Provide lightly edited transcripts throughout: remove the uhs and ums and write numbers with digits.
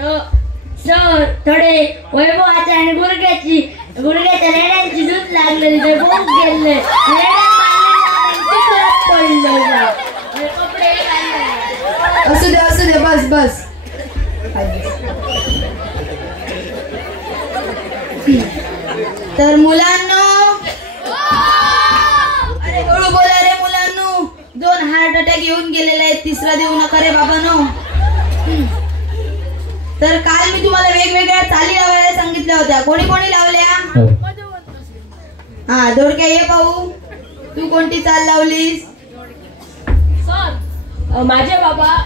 Sir थोडे वैभवाच्या आणि गुडघ्याच्या रेड्यांची झूट लागलेली ते बोंब गेले कपडे असू दे बस तर मुलांनो अरे हळू बोला रे मुलांनो 2 हार्ट अटॅक येऊन गेलेले आहेत तिसरा देऊ नका रे बाबांनो तर काल मी तुम्हाला वेगवेगळ्या चाली लावायला सांगितल्या होत्या कोणी लावल्या हा दोडक्या ये पाहू तू कोणती चाल लावलीस सर माझे बाबा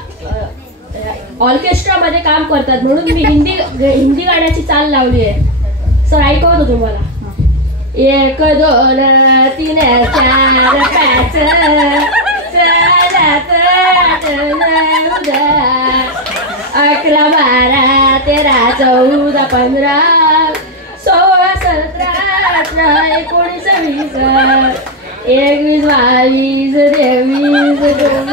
ऑर्केस्ट्रा मध्ये काम करतात म्हणून मी हिंदी गाण्याची चाल लावली आहे सर ऐकवतो तुम्हाला 1 2 3 4 5 11 12 13 14 15 16 17 18 19 20 21 22 23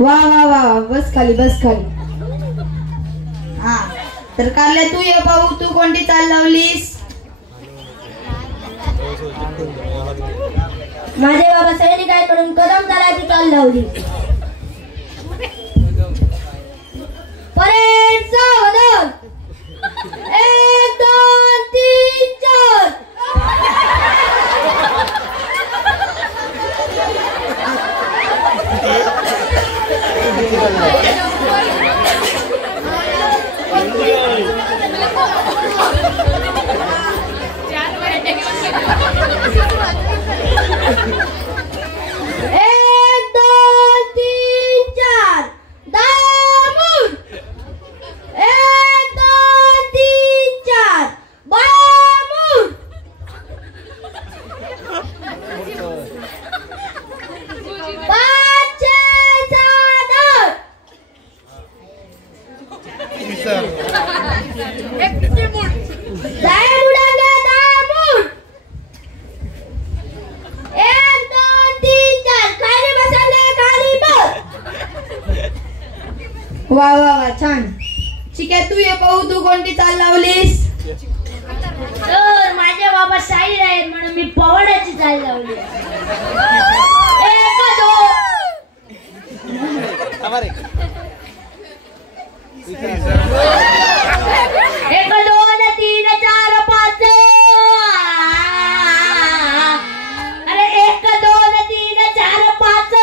वा बस खाली हा तर कारल्या तू ये पाहू तू कोणती चाल लावलीस माझे बाबा सैनिक आहेत म्हणून कदम चालायची चाल लावली परेड सावधान 1 2 3 4 वा छान ठीक आहे तू ये पाहू तू कोणती चाल लावलीस तर माझे बाबा शाहीर आहेत म्हणून मी पवाड्याची चाल लावली 1 2 3 4 5 अरे 1 2 3 4 5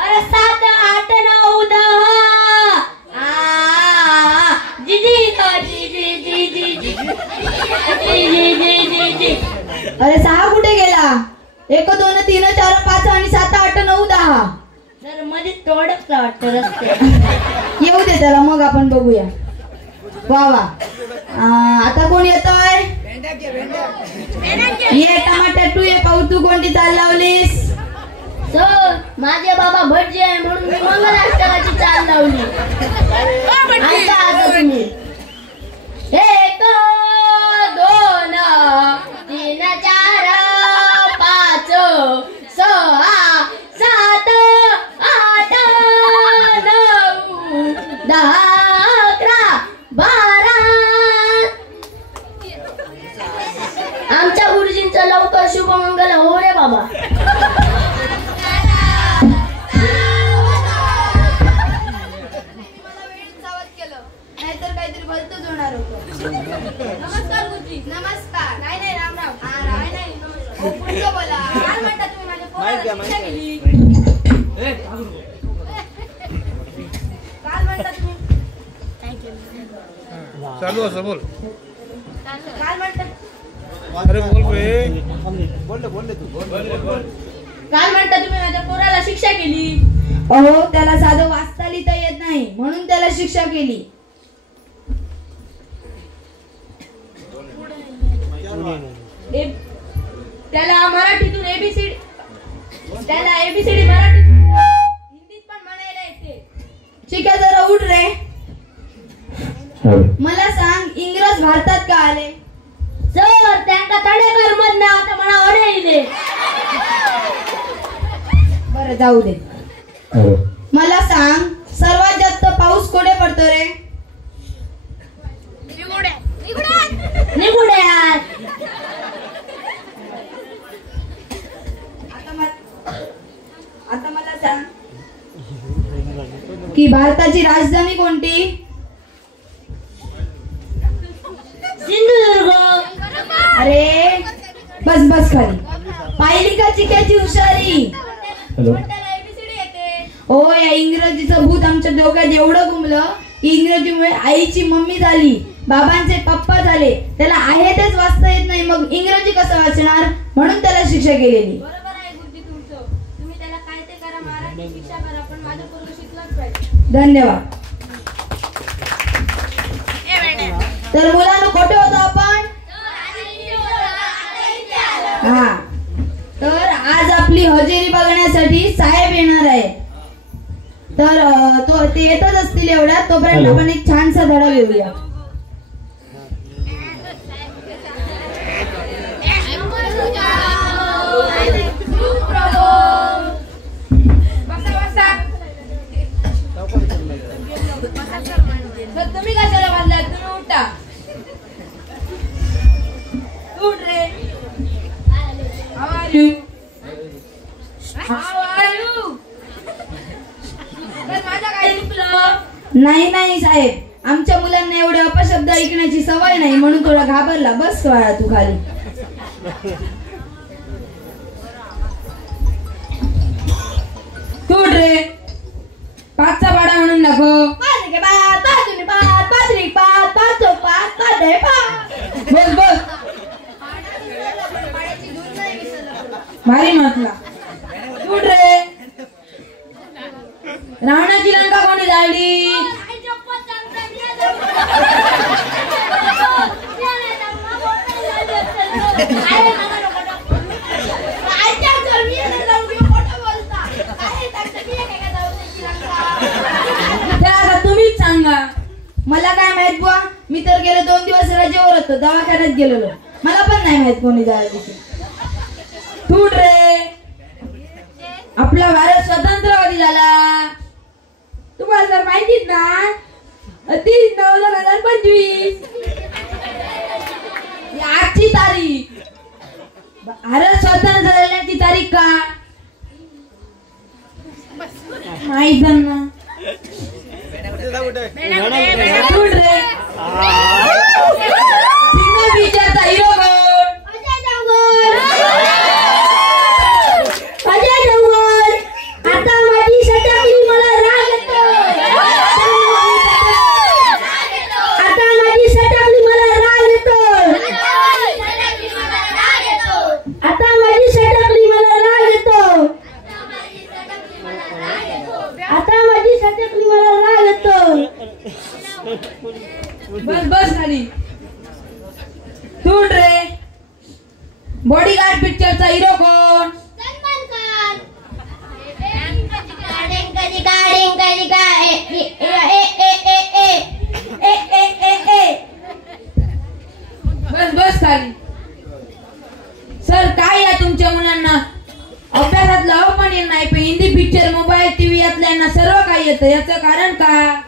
अरे 7 8 9 10 अरे 6 कुठे गेला 1 2 3 4 5 आणि 7 8 9 10 तर मध्ये तोडच वाटतं रस्ते येऊ दे त्याला मग आपण बघूया वा आता कोण येतोय ये टमाटर तू ये पाहू तू कोणती चाल लावलीस सर माझे बाबा भटजी आहे म्हणून मी मंगलाष्टकाची चाल लावली ऐका आता तुम्ही 1 2 3 4 5 6 7 8 9 10 11 12 आमच्या गुरुजींचं लवकर शुभमंगल हो रे बाबा नाहीतर काहीतरी भलतच होणार होतं नमस्कार गुरुजी नमस्कार नाही राम नाही पुढचं बोला काय म्हणता तुम्ही माझ्या पोराला शिक्षा केली काय म्हणता तुम्ही चालू असं बोल काय म्हणता अरे बोल तू काय म्हणता तुम्ही माझ्या पोराला शिक्षा केली अहो त्याला साधं वाचता लिहिता येत नाही म्हणून त्याला शिक्षा केली त्याला मराठीतून एबीसीडी मराठीत हिंदीत पण म्हणायला येते शिका जरा उठ रे मला सांग इंग्रज भारतात का आले सर त्यांका तडेकर मधनं आता मला ओढे इले बरं जाऊ दे. मला सांग सर्वात जास्त पाऊस कुठे पडतो रे? निगुड्यात. आता मला सांग की भारताची राजधानी कोणती? सिंधुदुर्ग. अरे बस बस खाली. पाहिली का चिक्याची हुशारी? ओ या इंग्रजीचं भूत आमच्या डोक्यात एवढं घुमलं की इंग्रजीमुळे आईची मम्मी झाली, बाबांचे पप्पा झाले. त्याला आहे तेच वाचता येत नाही, मग इंग्रजी कसं वाचणार? म्हणून त्याला शिक्षा केलेली. तुम्ही त्याला काय ते करा, महाराज शिक्षा करा, पण माझं पोरगं शिकलंच पाहिजे. धन्यवाद. तर मुलांना कुठे होतो आपण? हा, तर आज आपली हजेरी बघण्यासाठी साहेब येणार आहे. तर ते येतच असतील एवढ्या, तोपर्यंत आपण एक छानसा धडा घेऊया. तुम्ही कशाला बांधलात? तुम्ही उठा. उठ रे. How are you? How are you? माझा काय चुकलं? नाही नाही साहेब, आमच्या मुलांना एवढे अपशब्द ऐकण्याची सवय नाही, म्हणून थोडा घाबरला. बस वाळा तू खाली. तू उठ रे. पाचचा पाडा म्हणून दाखव. बस बस. भारी म्हटला. उठ रे. रावणाची लंका कोणी जाळली? तुम्हीच सांगा. मला काय माहित बुवा, मी तर गेले 2 दिवस रजेवर होतो, दवाखान्यात गेलेलो. मला पण नाही माहित कोणी जाळली. उठ रे. आपला भारत स्वतंत्र कधी झाला? तुम्हाला जर माहितीच ना, 30/9/2025 आजची तारीख. भारत स्वतंत्र झाल्याची तारीख का माहित ना? उठ रे. सिंगल पिक्चरचा हिरो कोण? अजय देवगण. आता माझी सटकली मला राग येतो. आता माझी सटकली मला राग येतो. आता माझी सटकली मला राग येतो. आता माझी सटकली मला राग येतो. बस बस खाली. तू उठ रे. बॉडीगार्ड पिक्चरचा हिरो कोण? सलमान खान. बस बस खाली. सर काय या तुमच्या मुलांना अभ्यासातलं पण येत नाही, पण हिंदी पिक्चर, मोबाईल, टीव्ही यातल्यांना सर्व काही येतं. याचं कारण का?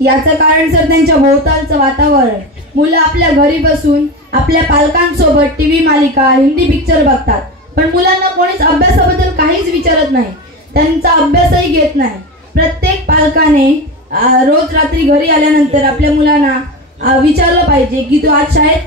याचं कारण सर त्यांच्या भोवतालचं वातावरण. मुलं आपल्या घरी बसून आपल्या पालकांसोबत टीव्ही मालिका, हिंदी पिक्चर बघतात, पण मुलांना कोणीच अभ्यासाबद्दल काहीच विचारत नाही, त्यांचा अभ्यासही घेत नाही. प्रत्येक पालकाने रोज रात्री घरी आल्यानंतर आपल्या मुलांना विचारलं पाहिजे की तू आज शाळेत